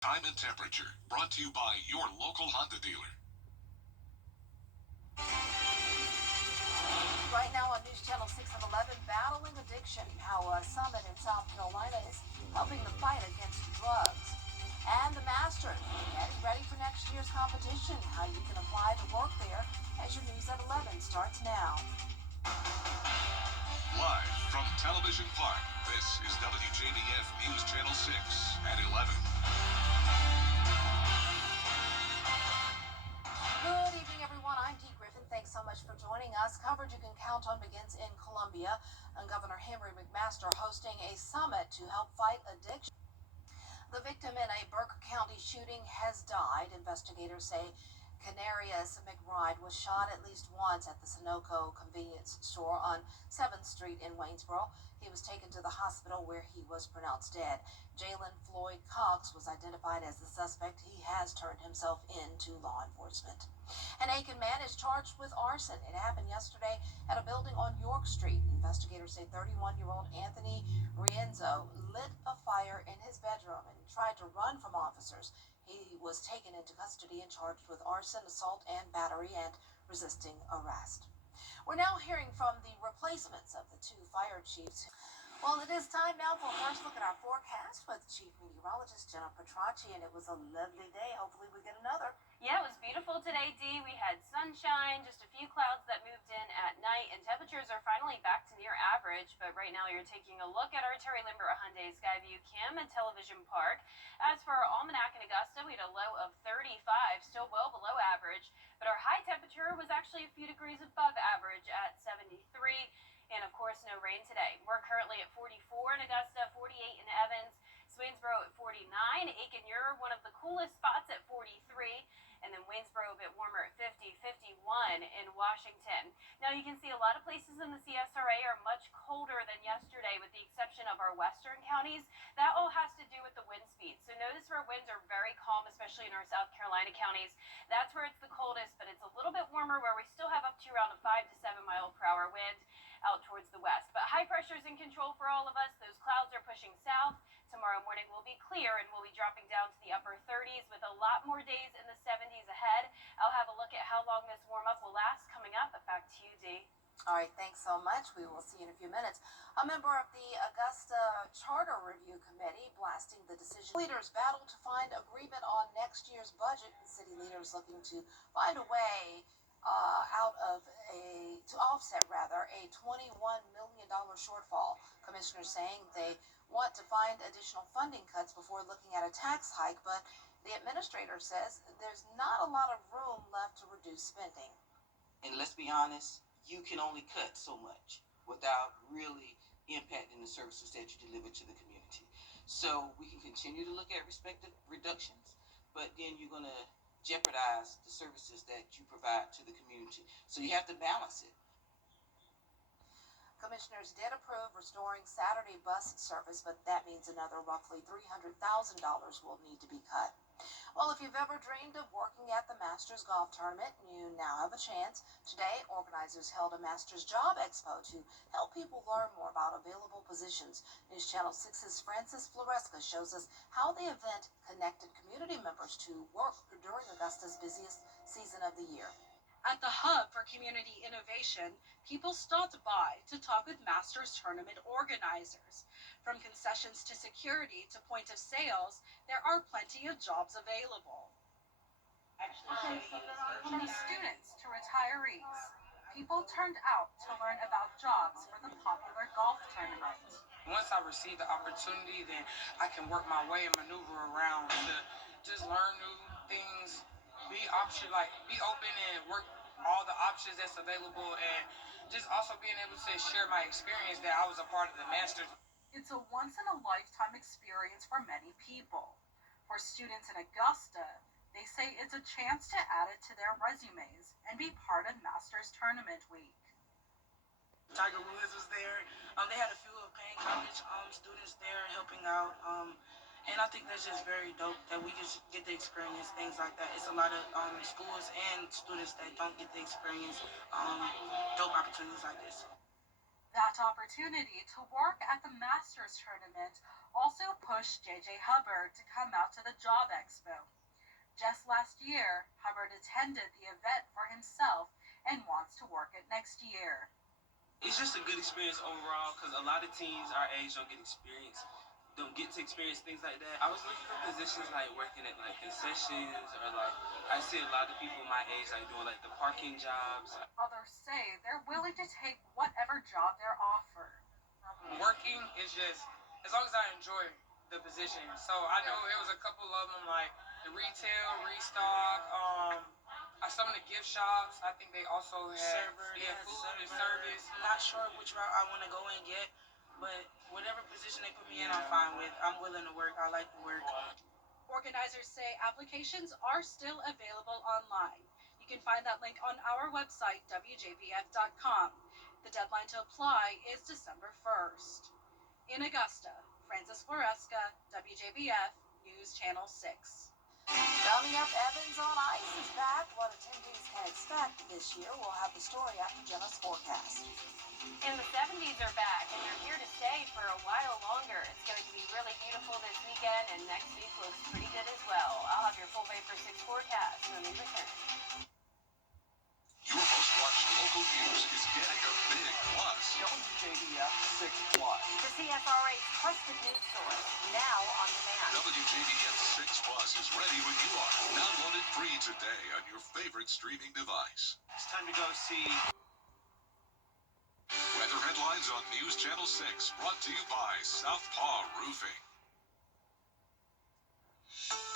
Time and temperature brought to you by your local Honda dealer. Right now on News Channel 6 and 11, battling addiction, how a summit in South Carolina is helping the fight against drugs. And the Masters getting ready for next year's competition, how you can apply to work there as your news at 11 starts now. Live from Television Park, this is WJBF News Channel 6 at 11. Good evening, everyone. I'm Dee Griffin. Thanks so much for joining us. Coverage you can count on begins in Columbia, and Governor Henry McMaster hosting a summit to help fight addiction. The victim in a Burke County shooting has died. Investigators say Canarius McBride was shot at least once at the Sunoco convenience store on 7th Street in Waynesboro. He was taken to the hospital where he was pronounced dead. Jalen Floyd Cox was identified as the suspect. He has turned himself in to law enforcement. An Aiken man is charged with arson. It happened yesterday at a building on York Street. Investigators say 31-year-old Anthony Rienzo lit a fire in his bedroom and tried to run from officers. He was taken into custody and charged with arson, assault, and battery, and resisting arrest. We're now hearing from the replacements of the two fire chiefs. Well, it is time now for a first look at our forecast with Chief Meteorologist Jenna Petracci, and it was a lovely day. Hopefully we get another. Yeah, it was beautiful today, Dee. We had sunshine, just a few clouds that moved in at night, and temperatures are finally back to near average. But right now, you're taking a look at our Terry Limber Hyundai Skyview Cam and Television Park. As for our almanac in Augusta, we had a low of 35, still well below average. But our high temperature was actually a few degrees above average at 73. And of course, no rain today. We're currently at 44 in Augusta, 48 in Evans, Swainsboro at 49. Aiken, you're one of the coolest spots at 43. And then Waynesboro a bit warmer at 50, 51 in Washington. Now you can see a lot of places in the CSRA are much colder than yesterday with the exception of our western counties. That all has to do with the wind speed. So notice where winds are very calm, especially in our South Carolina counties. That's where it's the coldest, but it's a little bit warmer where we still have up to around a 5 to 7 mile per hour wind out towards the west. But high pressure is in control for all of us. Those clouds are pushing south. Tomorrow morning will be clear and we'll be dropping down to the upper 30s with a lot more days in the 70s ahead. I'll have a look at how long this warm up will last coming up. But back to you, Dee. All right, thanks so much. We will see you in a few minutes. A member of the Augusta Charter Review Committee blasting the decision. Leaders battle to find agreement on next year's budget. City leaders looking to find a way to offset a $21 million shortfall. Commissioners saying they want to find additional funding cuts before looking at a tax hike, but the administrator says there's not a lot of room left to reduce spending. And let's be honest, you can only cut so much without really impacting the services that you deliver to the community. So we can continue to look at respective reductions, but then you're going to jeopardize the services that you provide to the community. So you have to balance it. Commissioners did approve restoring Saturday bus service, but that means another roughly $300,000 will need to be cut. Well, if you've ever dreamed of working at the Masters Golf Tournament, you now have a chance. Today, organizers held a Masters Job Expo to help people learn more about available positions. News Channel 6's Francis Floresca shows us how the event connected community members to work during Augusta's busiest season of the year. At the Hub for Community Innovation, people stopped by to talk with Masters Tournament organizers. From concessions to security to point of sales, there are plenty of jobs available. From students to retirees, people turned out to learn about jobs for the popular golf tournament. Once I receive the opportunity, then I can work my way and maneuver around to just learn new things, be open and work all the options that's available, and just also being able to share my experience that I was a part of the Masters. It's a once-in-a-lifetime experience for many people. For students in Augusta, they say it's a chance to add it to their resumes and be part of Masters Tournament Week. Tiger Woods was there. They had a few of Payne College students there helping out. And I think that's just very dope that we just get to experience things like that. It's a lot of schools and students that don't get to experience dope opportunities like this. That opportunity to work at the Masters tournament also pushed J.J. Hubbard to come out to the Job Expo. Just last year, Hubbard attended the event for himself and wants to work it next year. It's just a good experience overall because a lot of teens our age don't get to experience things like that. I was looking for positions like working at like concessions or like I see a lot of people my age like doing like the parking jobs. Others say they're willing to take whatever job they're offered. Working is just as long as I enjoy the position. So I know it was a couple of them like the retail, restock, some of the gift shops. I think they also had Server, food and server. service. Not sure which route I want to go and get, but whatever position they put me in, I'm fine with. I'm willing to work. I like to work. Organizers say applications are still available online. You can find that link on our website, WJBF.com. The deadline to apply is December 1st. In Augusta, Francis Floresca, WJBF News Channel 6. Coming up, Evans on Ice is back. What attendees can expect this year. We'll have the story after Jenna's forecast. And the 70s are back, and they're here to stay for a while longer. It's going to be really beautiful this weekend, and next week looks pretty good as well. I'll have your full Vapor 6 forecast when we return. Your most watched local news is getting a big plus. WJBF 6 Plus. The CSRA's trusted news source, now on demand. WJBF 6 Plus is ready when you are. Download it free today on your favorite streaming device. It's time to go see. Weather headlines on News Channel 6, brought to you by Southpaw Roofing.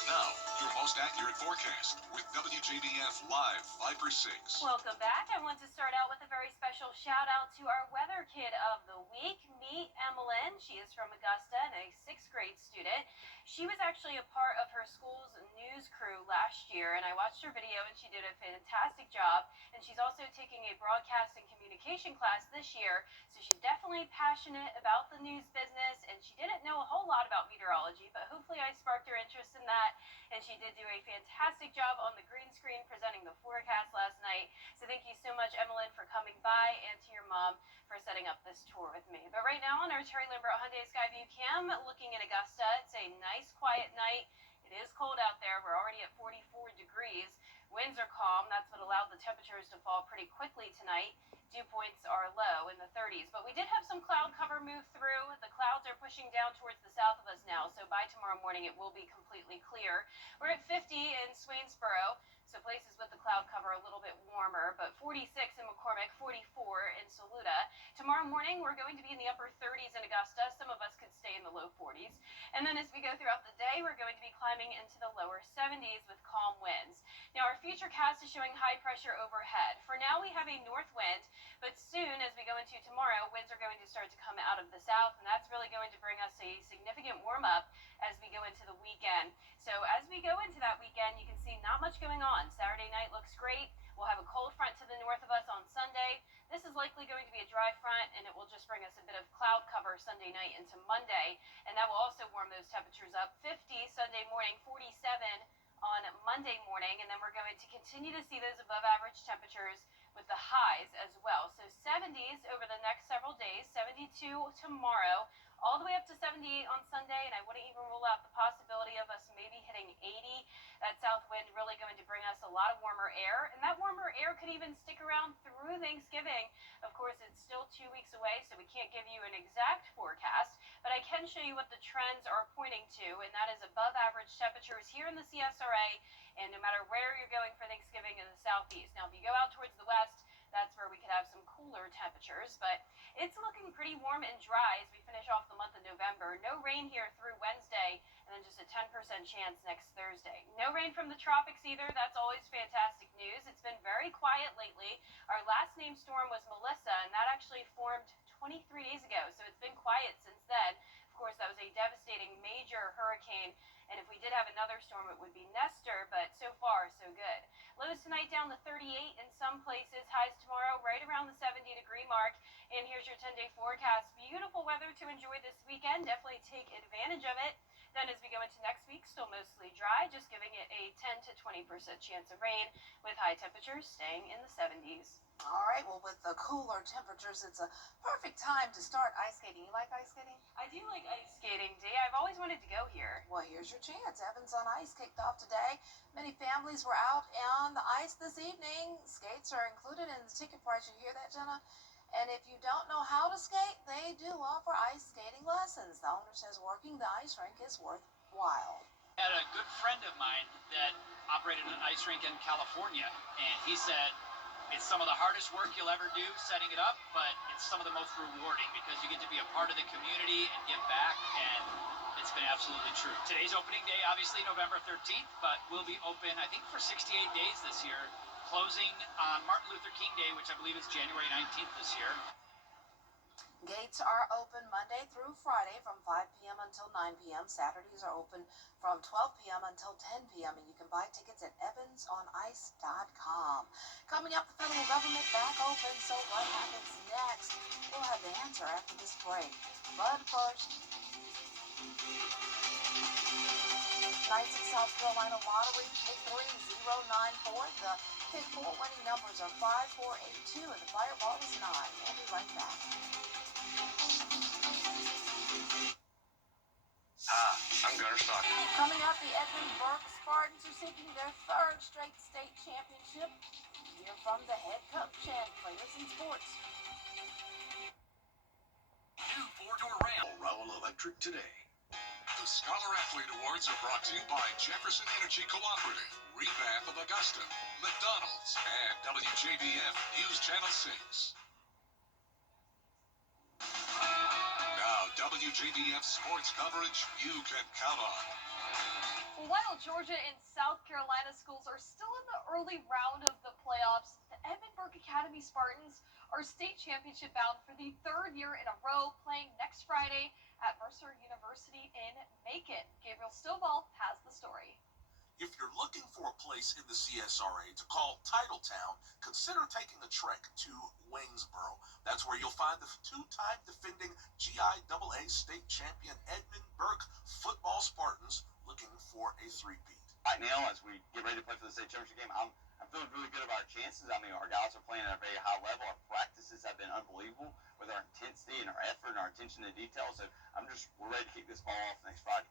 Now, your most accurate forecast with WJBF Live Viper 6. Welcome back. I want to start out with a very special shout out to our weather kid of the week. Meet Emmeline. She is from Augusta and a 6th grade student. She was actually a part of her school's news crew last year, and I watched her video and she did a fantastic job. And she's also taking a broadcast and communication class this year, so she's definitely passionate about the news business, and she didn't know a whole lot about meteorology, but hopefully I sparked her interest in that, and she did do a fantastic job on the green screen presenting the forecast last night. So thank you so much, Emmeline, for coming by, and to your mom for setting up this tour with me. But right now on our Terry Lambert Hyundai Skyview Cam, looking at Augusta, it's a nice quiet night. It is cold out there. We're already at 44 degrees. Winds are calm. That's what allowed the temperatures to fall pretty quickly tonight. Dew points are low in the 30s, but we did have some cloud cover move through. The clouds are pushing down towards the south of us now, so by tomorrow morning it will be completely clear. We're at 50 in Swainsboro, so places with the cloud cover a little bit warmer, but 46 in McCormick, 44 in Saluda. Tomorrow morning we're going to be in the upper 30s in Augusta. Some of us could stay in the low 40s. And then as we go throughout the day, we're going to be climbing into the lower 70s with calm winds. Now our futurecast is showing high pressure overhead. For now we have a north wind, but soon as we go into tomorrow, winds are going to start to come out of the south, and that's really going to bring us a significant warm-up as we go into the weekend. So as we go into that weekend, you can see not much going on. Saturday night looks great. We'll have a cold front to the north of us on Sunday. This is likely going to be a dry front, and it will just bring us a bit of cloud cover Sunday night into Monday, and that will also warm those temperatures up. 50 Sunday morning, 47 on Monday morning, and then we're going to continue to see those above average temperatures with the highs as well. So 70s over the next several days, 72 tomorrow, all the way up to 78 on Sunday, and I wouldn't even rule out the possibility of us maybe hitting 80. That south wind really going to bring us a lot of warmer air, and that warmer air could even stick around through Thanksgiving. Of course, it's still 2 weeks away, so we can't give you an exact forecast, but I can show you what the trends are pointing to, and that is above average temperatures here in the CSRA, and no matter where you're going for Thanksgiving in the southeast. Now, if you go out towards the west, that's where we could have some cooler temperatures, but it's looking pretty warm and dry as we finish off the month of November. No rain here through Wednesday, and then just a 10% chance next Thursday. No rain from the tropics either. That's always fantastic news. It's been very quiet lately. Our last named storm was Melissa, and that actually formed 23 days ago, so it's been quiet since then. Of course, that was a devastating major hurricane, and if we did have another storm, it would be Nestor, but so far, so good. Lows tonight down to 38 in some places. Highs tomorrow right around the 70-degree mark. And here's your 10-day forecast. Beautiful weather to enjoy this weekend. Definitely take advantage of it. Then as we go into next week, still mostly dry, just giving it a 10 to 20% chance of rain with high temperatures staying in the 70s. All right, well, with the cooler temperatures, it's a perfect time to start ice skating. You like ice skating? I do like ice skating, Dee. I've always wanted to go here. Well, here's your chance. Evans on Ice kicked off today. Many families were out on the ice this evening. Skates are included in the ticket price. You hear that, Jenna? And if you don't know how to skate, they do offer ice skating lessons. The owner says working the ice rink is worthwhile. I had a good friend of mine that operated an ice rink in California, and he said it's some of the hardest work you'll ever do setting it up, but it's some of the most rewarding because you get to be a part of the community and give back, and it's been absolutely true. Today's opening day, obviously November 13th, but we'll be open, I think, for 68 days this year, closing on Martin Luther King Day, which I believe is January 19th this year. Gates are open Monday through Friday from 5 p.m. until 9 p.m. Saturdays are open from 12 p.m. until 10 p.m. And you can buy tickets at evansonice.com. Coming up, the federal government back open. So what happens next? We'll have the answer after this break. But first, tonight's South Carolina Lottery pick 3094. The pick 4 winning numbers are 5482 and the fireball is 9. We'll be right back. I'm Gunner Stock. Coming up, the Edmund Spartans are seeking their third straight state championship. Hear from the head coach and players in sports. New four-door Ram. Raul Electric today. The Scholar Athlete Awards are brought to you by Jefferson Energy Cooperative, Revamp of Augusta, McDonald's, and WJBF News Channel 6. Now, WJBF sports coverage you can count on. Well, while Georgia and South Carolina schools are still in the early round of the playoffs, the Edmund Academy Spartans are state championship bound for the third year in a row, playing next Friday at Mercer University in Macon. Gabriel Stovall has the story. If you're looking for a place in the CSRA to call Titletown, consider taking a trek to Waynesboro. That's where you'll find the two-time defending GIAA state champion Edmund Burke football Spartans looking for a three-peat. Right now, as we get ready to play for the state championship game, I'm feeling really good about our chances. I mean, our guys are playing at a very high level. Our practices have been unbelievable with our intensity and our effort and our attention to detail. So we're ready to kick this ball off next Friday.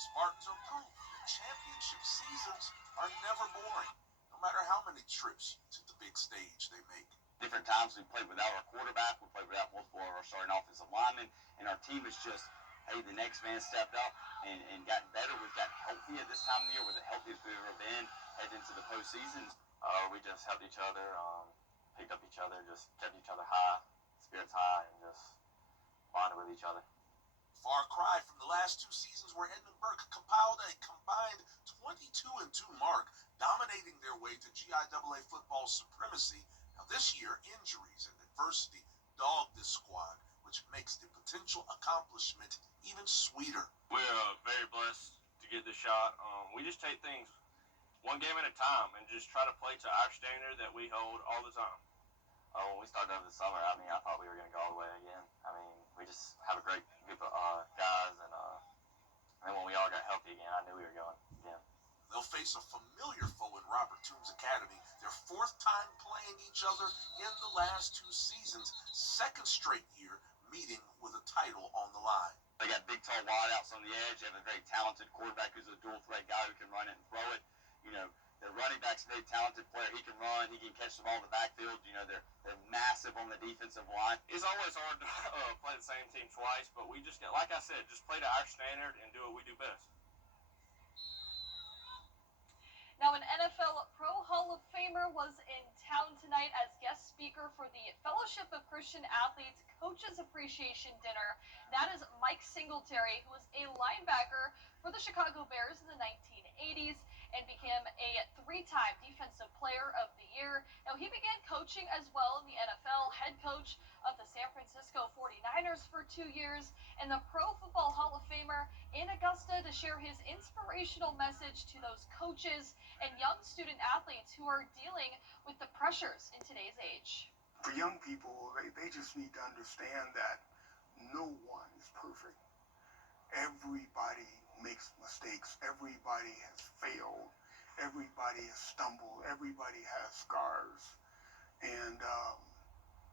Spartans are proof that championship seasons are never boring, no matter how many trips to the big stage they make. Different times we played without our quarterback, we played without multiple of our starting offensive linemen, and our team is just, hey, the next man stepped up and gotten better. We've gotten healthy at this time of the year. We're the healthiest we've ever been heading into the postseason. We just helped each other, picked up each other, just kept each other high, spirits high, and just bonded with each other. Far cry from the last two seasons where Edmund Burke compiled a combined 22-2 mark, dominating their way to GIAA football supremacy. Now this year, injuries and adversity dogged this squad, which makes the potential accomplishment even sweeter. We're very blessed to get this shot. We just take things one game at a time and just try to play to our standard that we hold all the time. When we started over the summer, I thought we were going to go all the way again. We just have a great group of guys, and then when we all got healthy again, I knew we were going again. They'll face a familiar foe in Robert Toombs Academy, their fourth time playing each other in the last two seasons, second straight year meeting with a title on the line. They got big, tall wideouts on the edge. They have a very talented quarterback who's a dual threat guy who can run it and throw it. Their running back's a very talented player. He can run. He can catch the ball in the backfield. They're massive on the defensive line. It's always hard to play the same team twice, but we just, like I said, just play to our standard and do what we do best. Now, an NFL Pro Hall of Famer was in town tonight as guest speaker for the Fellowship of Christian Athletes Coaches Appreciation Dinner. That is Mike Singletary, who was a linebacker for the Chicago Bears in the 1980s and became a three-time Defensive Player of the Year. Now, he began coaching as well in the NFL, head coach of the San Francisco 49ers for 2 years, and the Pro Football Hall of Famer in Augusta to share his inspirational message to those coaches and young student athletes who are dealing with the pressures in today's age. For young people, they just need to understand that no one is perfect. Everybody makes mistakes. Everybody has failed. Everybody has stumbled. Everybody has scars. And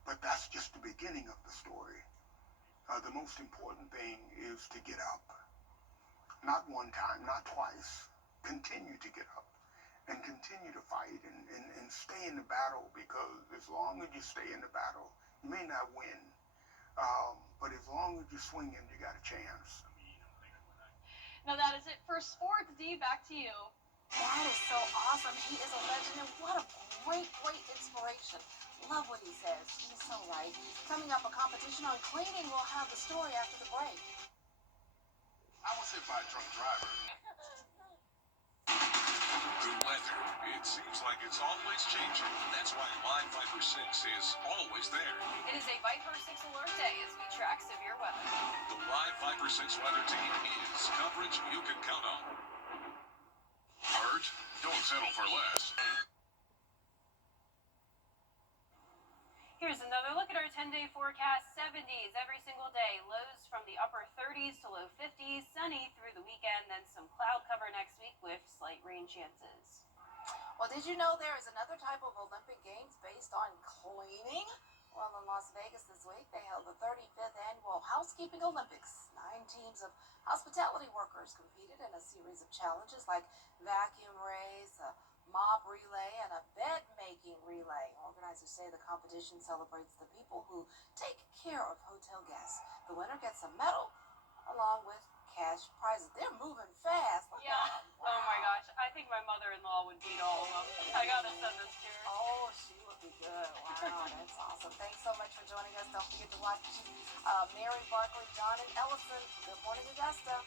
but that's just the beginning of the story. The most important thing is to get up. Not one time, not twice. Continue to get up and continue to fight and stay in the battle, because as long as you stay in the battle, you may not win. But as long as you're swinging, you got a chance. Now that is it for sports. D, back to you. That is so awesome. He is a legend, and what a great, great inspiration. Love what he says. He's so right. Coming up, a competition on cleaning. We'll have the story after the break. I was hit by a drunk driver. The weather. It seems like it's always changing. That's why Live Viper 6 is always there. It is a Viper 6 alert day as we track severe weather. The Live Viper 6 weather team is coverage you can count on. Hurt? Don't settle for less. Here's another look at our 10-day forecast. 70s every single day. Lows from the upper 30s to low 50s. Sunny through the weekend. Then some cloud cover next week with slight rain chances. Well, did you know there is another type of Olympic Games based on cleaning? Well, in Las Vegas this week, they held the 35th Annual Housekeeping Olympics. 9 teams of hospitality workers competed in a series of challenges like vacuum race, a mop relay, and a bed-making relay. Organizers say the competition celebrates the people who take care of hotel guests. The winner gets a medal along with cash prizes. They're moving fast. Look Yeah. at 'em. Wow. Oh my gosh. I think my mother-in-law would beat all of them. I gotta send this to her. Oh, she would be good. Wow, that's awesome. Thanks so much for joining us. Don't forget to watch Mary, Barkley, John, and Ellison. Good morning, Augusta.